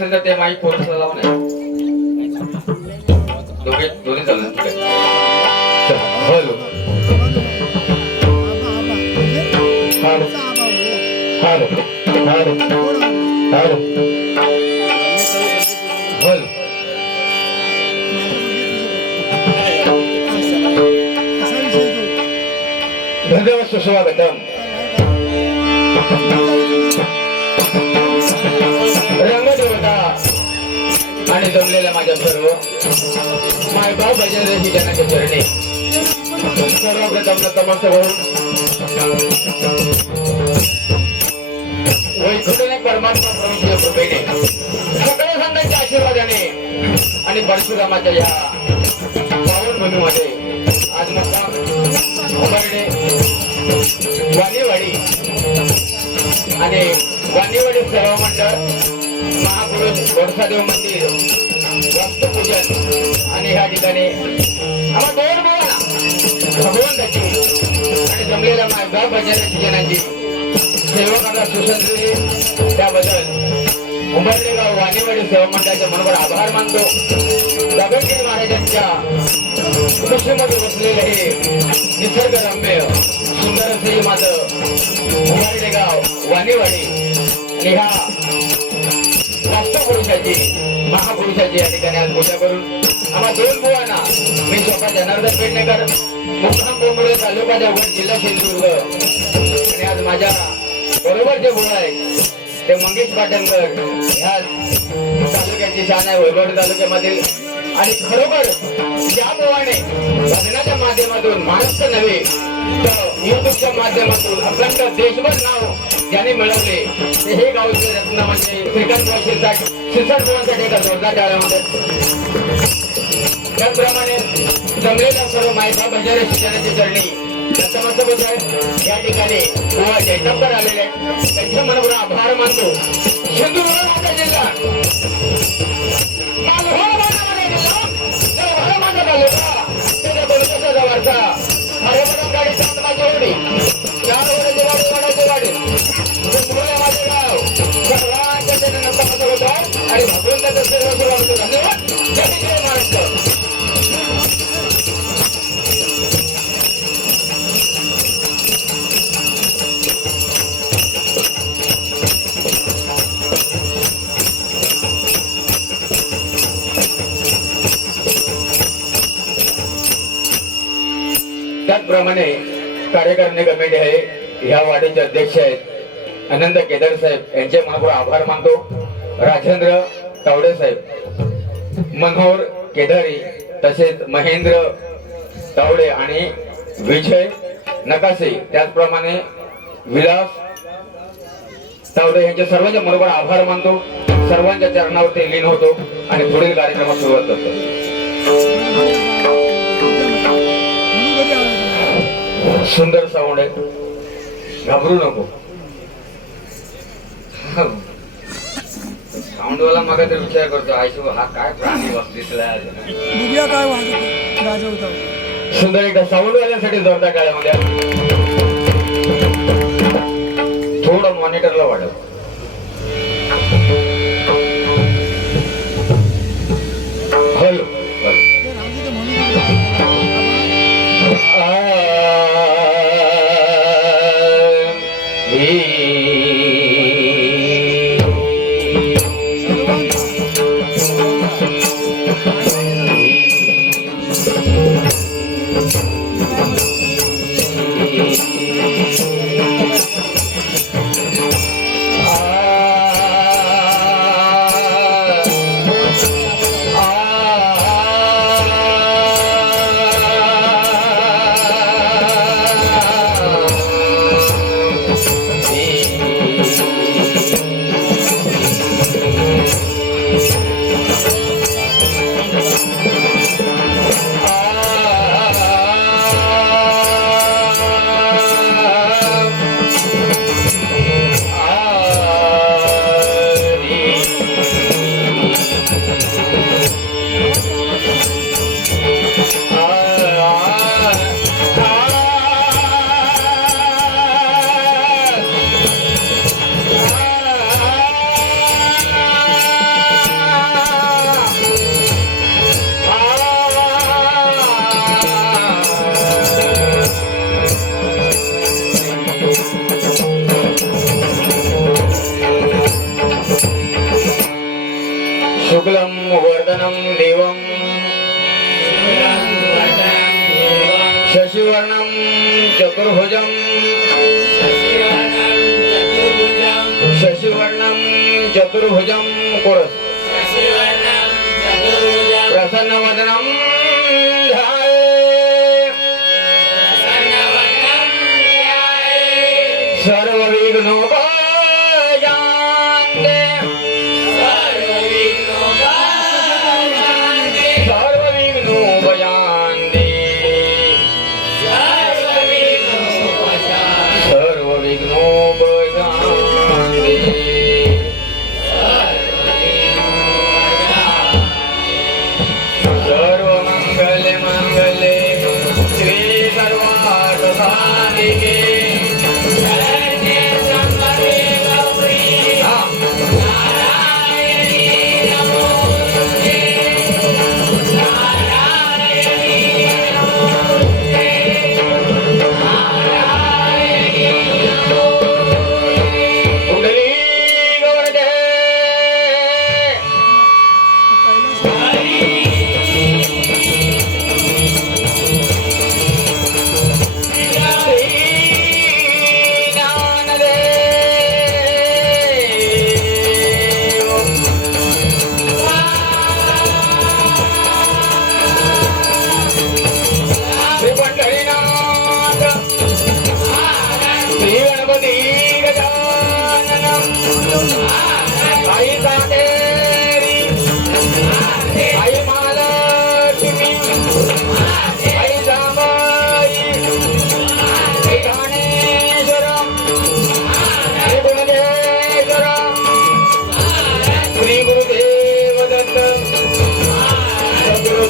असेल तर ते माईक पोराला लावून दोन्ही चालू ठीक आहे. Hello hello hello hello hello hello धन्यवाद सुस्वागतम. रंगदेवता आणि जमलेल्या माझ्या सर्व मायबाप भजन जनाच्या चरणी सर्वप्रथम नतमस्तक होऊन वैकुंठने परमात्मा प्रभूच्या कृपेने सगळ्या संतांच्या आशीर्वादाने आणि परशुरामाच्या या पावनभूमीमध्ये आज मुक्काम उमरडे वाणीवाडी आणि वाणीवाडी सेवा मंडळ महापुरुष गोडसादेव मंदिर वास्तुपूजन आणि ह्या ठिकाणी आम्हा दोन भावांना भगवंताची आणि जमलेल्या मायबाप भजनाची जनांची सेवकांना सुसंधी त्याबद्दल उंबरडे गाव वाणीवाडी सेवा मंडळाचे मनोबर आभार मानतो. दगडगिरी महाराजांच्या कुशीमध्ये बसलेले हे निसर्गरम्य सुंदर असे माझं उंबरडे गाव वाणीवाडी आणि ह्या राष्ट्रपुरुषाची महापुरुषाची या ठिकाणी आज पूजा करून आम्हा दोन बुवांना मी स्वतः जनार्दन पेडणेकर मुक्काम डोंबिवली तालुका देवगड जिल्हा सिंधुदुर्ग आणि आज माझ्या बरोबर जे बुवा आहेत ते मंगेश पाटणकर ह्या तालुक्याची शान आहे वैभवडी तालुक्यामधील. आणि खरोखर ज्या बुवाने भजनाच्या माध्यमातून महाराष्ट्र नव्हे तर युट्यूबच्या माध्यमातून अखंड देशभर नाव ज्यांनी मिळवले ते हे गावचे रत्न म्हणजे श्रीकांत बुवा शिरसाट बुवांसाठी एका जोरदार टाळ्यामध्ये. त्याचप्रमाणे जमलेल्या सर्व मायबाप भजन शिक्षणाच्या चरणी नतमस्तक होत आहे. या ठिकाणी बुवा जयटप्पर आलेले आहेत त्यांच्या मनोबरोबर आभार मानतो. सिंधुदुर्ग माझा जिल्हा आणि भगवंताचं सर्व सर्व धन्यवाद. जय जय महाराष्ट्र. त्याचप्रमाणे कार्यकारिणी कमिटी आहे ह्या वाडीचे अध्यक्ष आहेत अनंत केदार साहेब यांचे मनपूर्वक आभार मानतो. राजेंद्र तावडे साहेब मनोहर केदारी तसेच महेंद्र तावडे आणि विजय नकासे त्याचप्रमाणे विलास तावडे यांचे सर्वांच्या मनोबरोबर आभार मानतो. सर्वांच्या चरणावरती लीन होतो आणि पुढील कार्यक्रमास सुरुवात करतो. सुंदर साऊंड आहे घाबरू नको. साऊंडवाला मग तर विचार करतो आयशो हा काय प्राणी दिसला काय राजा होता. सुंदर एकदा साऊंडवाल्यासाठी जोरदार टाळ्या. थोडं मॉनिटरला वाढव. हॅलो शुक्लम वर्धनम देवम शशिवर्णम चतुर्भुजम शशिवर्णम चतुर्भुजम कोरस प्रसन्न वदनम सर्व विघ्नोपशान्ते सर्व विघ्नोपशान्ते सर्व मंगले मंगले श्री सर्वार्थ साधिके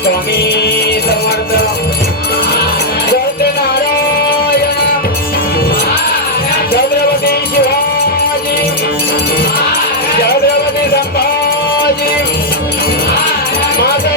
स्वामी समर्थ सत्यनारायण छत्रपती शिवाजी छत्रपती संभाजी माता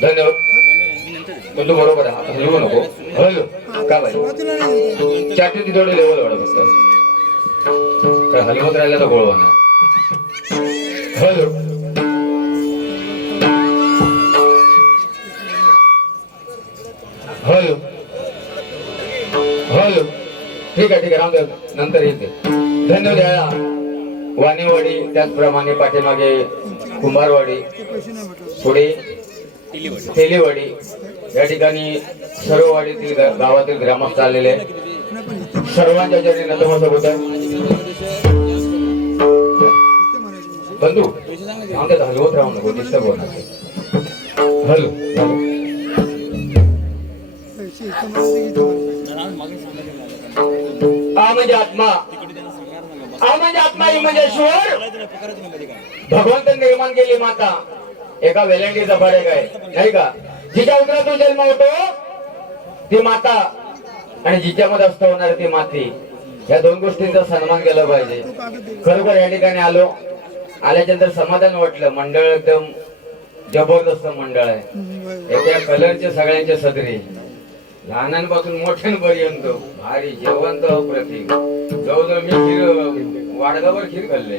धन्यवाद. तू बरोबर आहे, हलवू नको. हलव का बाई चाटी थोडी लेवल वाढ फक्त काय हलवत राहिला तर गोळवा ना. हॅलो हॅलो हॅलो ठीक आहे राहून द्या, नंतर येते. धन्यवाद. वाणीवाडी त्याचप्रमाणे पाठीमागे कुंभारवाडी पुढे तेलीवाडी या ठिकाणी सर्व वाडीतील गावातील ग्रामस्थ आलेले सर्वांच्या चरणी नतमस्तक होत आहे. बंधू आमच्यात हलवत राहू नको, डिस्टर्ब होणार. हॅलो आ म्हणजे आत्मा, आ म्हणजे आत्मा, ही म्हणजे ईश्वर. भगवंत निर्माण केली माता एका वेलंडीचा फरक आहे नाही का. जिच्या उदरातून जन्म होतो ती माता आणि जिच्यामध्ये असत होणार ती माती. या दोन गोष्टींचा सन्मान केला पाहिजे. खरोखर या ठिकाणी आल्याच्यानंतर समाधान वाटलं. मंडळ एकदम जबरदस्त मंडळ आहे. एका कलरचे सगळ्यांचे सदरी, लहानांपासून मोठ्यांपर्यंत भारी जेवण तर अप्रतिम. जवळजवळ मी खीर वाडगावर खीर खाल्ले.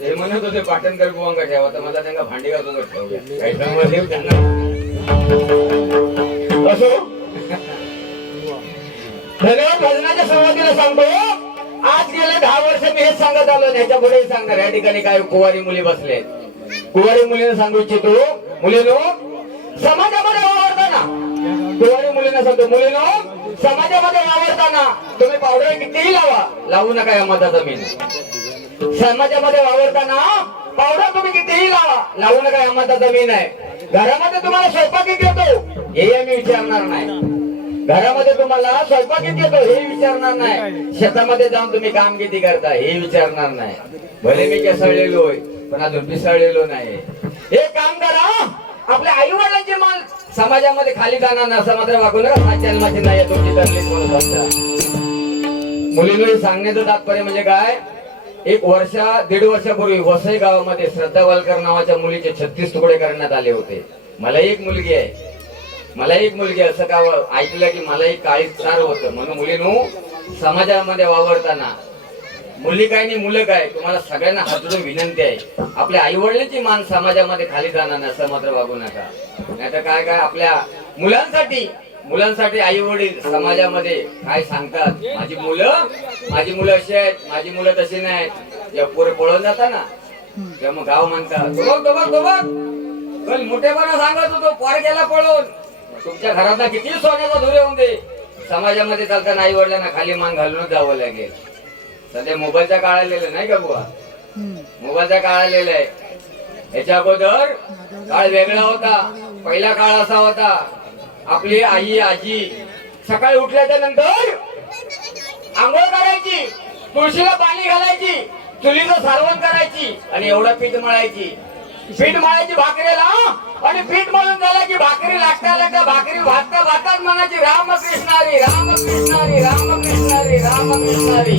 ते म्हणत होते पाटणकर बुवांका ठेवा, तर मला त्यांना भांडी घालून ठेवूया काही सांगू त्यांना. असो धन्यवाद. भजनाच्या सुरुवातीला सांगतो, आज गेले 10 वर्ष मी हेच सांगत आलो, ह्याच्या पुढेही सांगणार. या ठिकाणी काय कुवारी मुली बसले. कुवारी मुलीने सांगू इच्छितो, मुलीनो समाजामध्ये वावरताना, कुवारी मुलींना सांगतो, मुलीनो समाजामध्ये वावरताना तुम्ही पावडर कितीही लावा, लावू नका या मधाचा मी. समाजामध्ये वावरताना पावडर तुम्ही कितीही लावा, लावू नका यामध्ये जमीन आहे. घरामध्ये तुम्हाला स्वयंपाक किती येतो हे आम्ही विचारणार नाही. घरामध्ये तुम्हाला स्वयंपाक किती येतो हे विचारणार नाही. शेतामध्ये जाऊन तुम्ही काम किती करता हे विचारणार नाही. भले मी केसळलेलो होय पण अजून पिसळलेलो नाही. हे काम करा. आपल्या आई वडिलांचे मान समाजामध्ये खाली जाणार नाही असं मात्र वागू नका. जन्माची नाही तुमची तरलीच म्हणून समजा. मुलींना सांगण्याचं तात्पर्य म्हणजे काय, एक दीड वर्षापूर्वी वसई गावामध्ये श्रद्धा वालकर नावाच्या मुलीचे 36 तुकडे करण्यात आले होते. मला एक मुलगी आहे असं का ऐकलं की मला एक काळीच चार होतं. म्हणून मुलींनो समाजामध्ये वावरताना मुली काय नाही मुलं काय, तुम्हाला सगळ्यांना हात जोडून विनंती आहे, आपल्या आई वडिलांची मान समाजामध्ये खाली जाणार नाही असं मात्र वागू नका. नाहीतर काय काय आपल्या मुलांसाठी आई वडील समाजामध्ये काय सांगतात, माझी मुलं अशी आहेत, माझी मुलं तशी नाहीत. जेव्हा पोरं पळून जाता ना तेव्हा मग गाव म्हणतात पण मोठेपणा सांगत होतो पोर गेला पळून. तुमच्या घरात किती सोन्याचा धुरे होऊन दे, समाजामध्ये चालताना आई वडिलांना खाली मान घालूनच जावं लागेल. सध्या मोबाईलचा काळ आलेला नाही का बुवा, मोबाईलचा काळ आलेला आहे. याच्या अगोदर काळ वेगळा होता. पहिला काळ असा होता, आपली आई आजी सकाळी उठल्याच्या नंतर आंघोळ करायची, तुळशीला पाणी घालायची, चुलीचं सारवण करायची आणि एवढं पीठ मळायची भाकरीला. आणि पीठ मळून झालं की भाकरी लागता भाकरी भातात म्हणायची रामकृष्ण हरी रामकृष्ण हरी रामकृष्ण हरी रामकृष्ण हरी.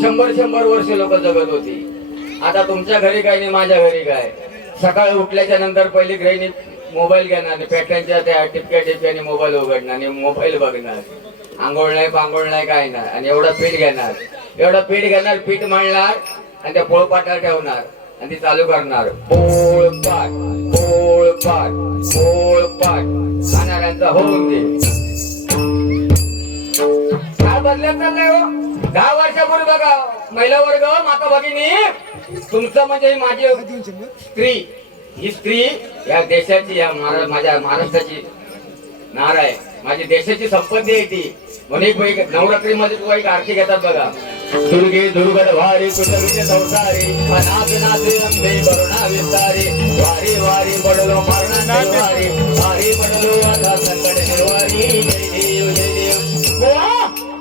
100 वर्ष लोक जगत होती. आता तुमच्या घरी काय नाही, माझ्या घरी काय, सकाळी उठल्याच्या नंतर पहिली गृहिणी मोबाईल घेणार, पेट्यांच्या त्या टिपक्याने मोबाईल उघडणार आणि मोबाईल बघणार. आंघोळ नाही पांघोळ नाही काय नाही. आणि एवढं पीठ घेणार, पीठ मळणार आणि त्या पोळपाटावर ठेवणार आणि ती चालू करणार. पोळपाट पोळपाट पोळपाट खाणाऱ्यांचा होऊन दे. काय बदलत चाललंय हो. 10 वर्षापूर्वी बघा, महिला वर्ग माता भगिनी, तुमचं म्हणजे माझी स्त्री, ही स्त्री या देशाची, या माझ्या महाराष्ट्राची नार आहे, माझी देशाची संपत्ती आहे ती. म्हणून एक नवरात्रीमध्ये तू एक आरती घेतात बघा, दुर्गे दुर्गड वारी कुटविजे संसारी अनाथ नाथे रंभे करुणा विस्तारी वारी वारी पडलो मरणा वारी वारी पडलो आता संकट निर्वारी. जय देव जय देव.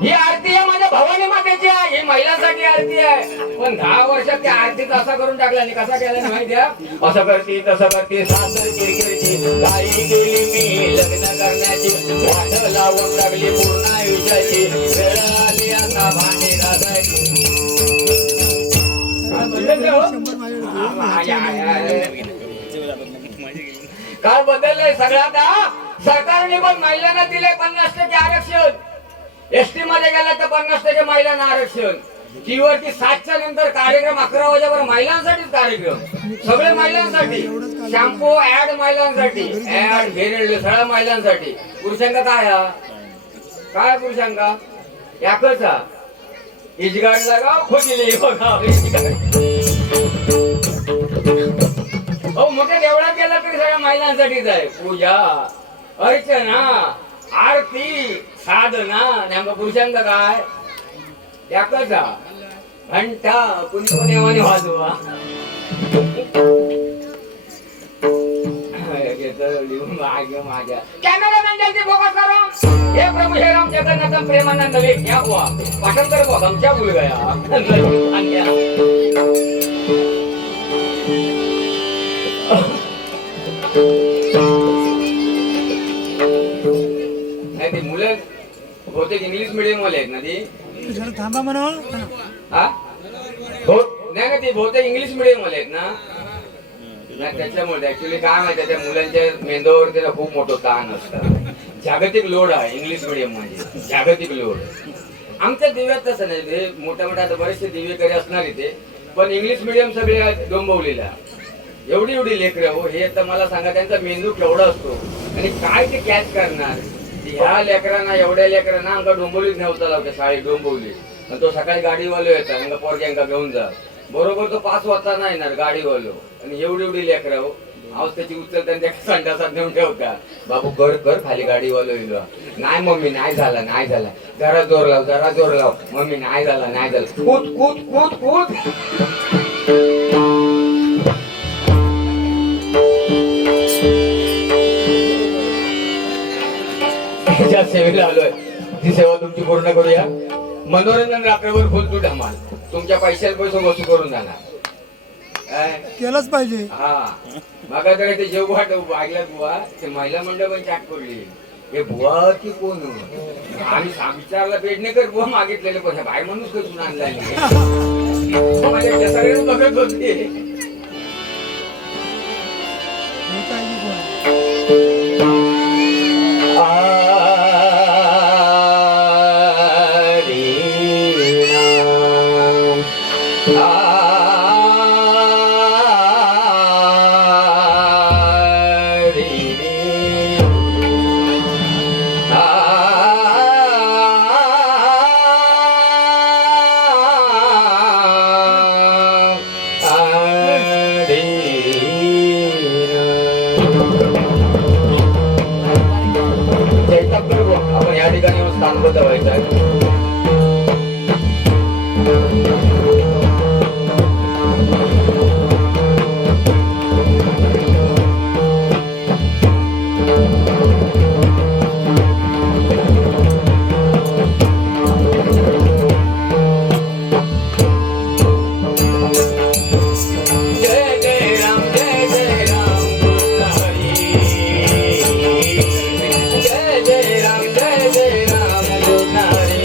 ही आरती आहे माझ्या भवानी मातेची आहे, ही महिलांसाठी आरती आहे. पण 10 वर्षात त्या आरतीचा असा करून टाकला आणि कसा केला माहिती आहे, असं करती तसं करती, सासर किरकिरची काही केली मी लग्न करण्याची, वाट लावून लागली पूर्ण आयुष्याची, वेळ आली आता भांडी घासायची. काय बदललंय सगळं आता. सरकारने पण महिलांना दिले 50% आरक्षण. एसटी मध्ये गेला तर 50% महिलांना आरक्षण. टीव्हीवरती 7च्या नंतर कार्यक्रम 11 वाजेवर महिलांसाठीच कार्यक्रम, सगळे महिलांसाठी. शॅम्पू ऍड महिलांसाठी, ऍड भेरेल सगळ्या महिलांसाठी. पुरुषांका काय पुरुषांका याकच इजगाडला गाव खोजिले बघा. मोठ्या देवळात गेला तरी सगळ्या महिलांसाठीच आहे. पूजा अर्चना आरती साधना. नेमका पुरुषांचा काय याकच घंटा कुणी कोणी वाजवा. माझ्या कॅमेरामॅन जल्दी फोकस करो. हे प्रभू हे राम जगन्नाथ प्रेमानंद लेख घ्या बुवा, पाठांतर बुवा आमच्या भूल गया. नाही ती मुलं बहुतेक इंग्लिश मीडियम वाले आहेत ना ती. थांबा म्हणा. हा नाही ना ती बहुतेक इंग्लिश मीडियम वाले आहेत ना. नाही त्याच्यामुळे ऍक्च्युली काय माहिती, त्या मुलांच्या मेंदूवर त्याला खूप मोठं ताण असतं. जागतिक लोड आहे इंग्लिश मीडियम म्हणजे, जागतिक लोड. आमच्या दिव्यात तसं नाही, ते मोठ्या मोठ्या आता बरेचसे दिवेकरी असणार इथे, पण इंग्लिश मीडियम सगळे डोंबवलेला. एवढी लेकरं हो, हे तर मला सांगा त्यांचा मेंदू केवढा असतो आणि काय ते कॅच करणार. ह्या लेकरांना एवढ्या लेकरांना अंका डोंबवलीच नव्हता लावत्या शाळेत डोंबवली. आणि तो सकाळी गाडीवालो येतात अंका पोरग्यांका घेऊन जा, बरोबर तो 5 वाजता नाही येणार गाडीवालो. आणि एवढी लेकरं हो, त्याची उचलता त्या संडासात नेऊन ठेवतात. बाबू कर खाली गाडीवालो येईल. नाही मम्मी नाही झाला, जरा जोर लाव मम्मी नाही झाला. कूद पूर्ण करूया. मनोरंजन रात्रभर फुलतू धमाल. तुमच्या पैशाला पैसे वसूल करून जाणार. काय केलंच पाहिजे. हा मागा तर ते जेव वाट ऐकला बुवा ते महिला मंडळ पण चॅक करली. हे बुवा की कोण आम्ही विचारला पेडणेकर बुवा मागितलेले पैसे भाई माणूस कसून आणला माझ्या केसाकडे बघत होते. आपण या ठिकाणी स्थानबद्ध व्हायचं आहे. Hare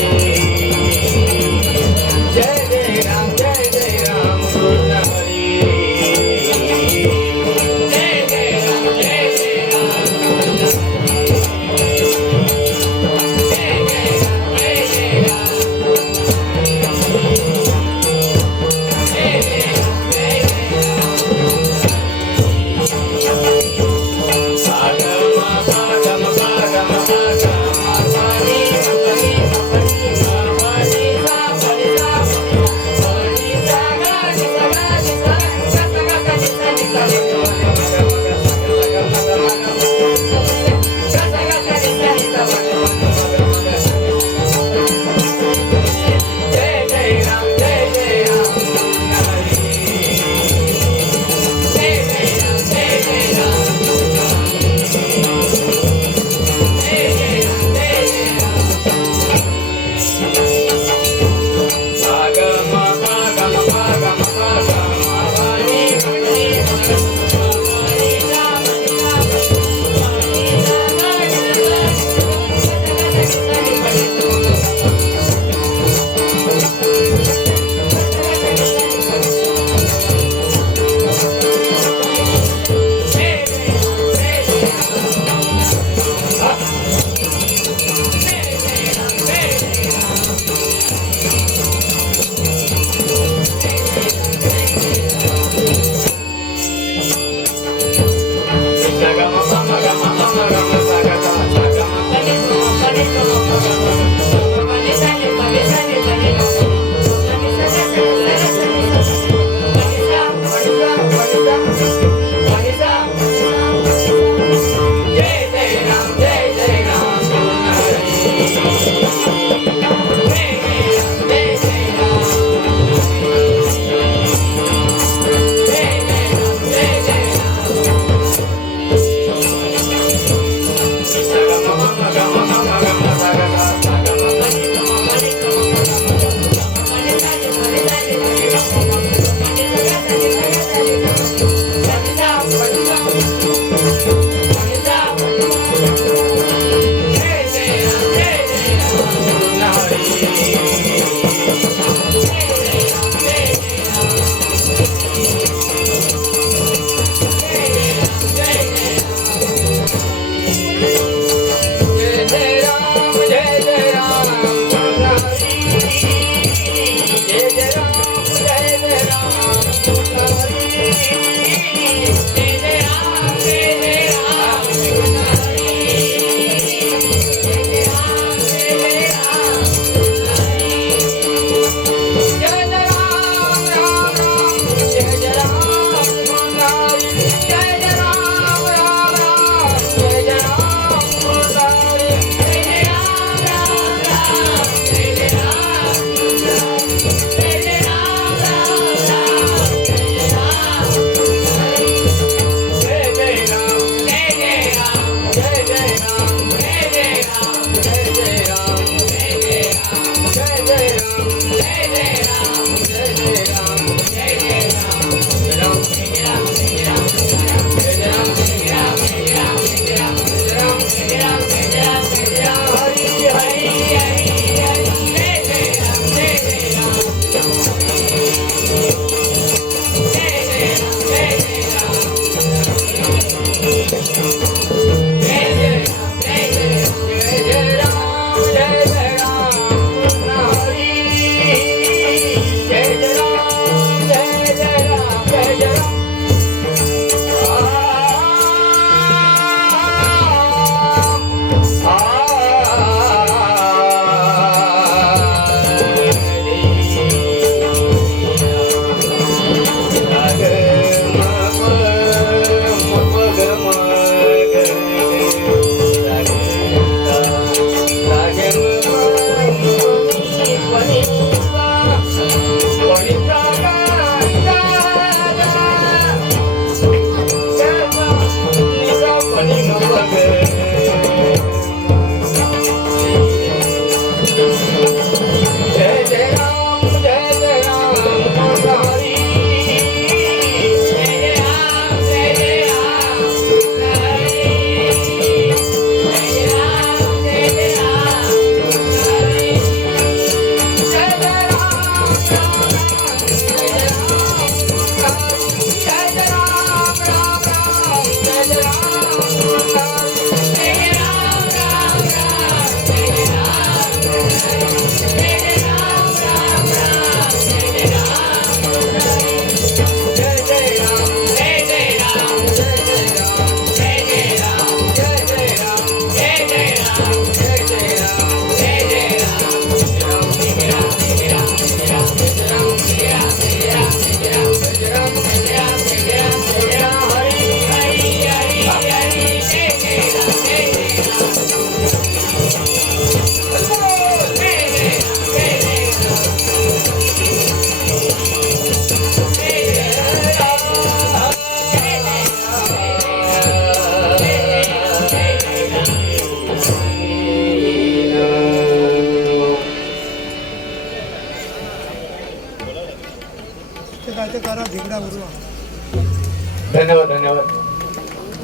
धन्यवाद धन्यवाद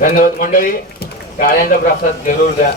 धन्यवाद मंडळी. टाळ्यांचा प्रसाद जरूर द्या.